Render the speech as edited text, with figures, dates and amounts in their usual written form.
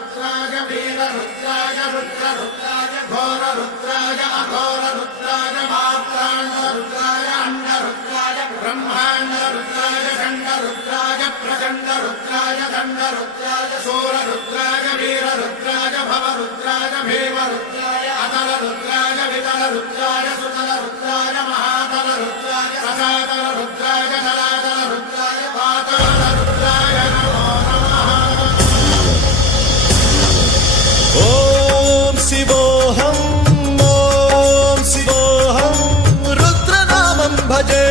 रुद्राय वीर रुद्राय रुद्र रुद्राय घोर रुद्राय अघोर रुद्राय मात्राण्ड रुद्राय अंड रुद्राय ब्रह्मांड रुद्राय खंड रुद्राय प्रचंड रुद्राय दंड रुद्राय शूर रुद्राय वीर रुद्राय भव रुद्राय भीम रुद्राय अतल रुद्राय वितल रुद्राय सुतल रुद्राय महातल रुद्राय रसातल रुद्राय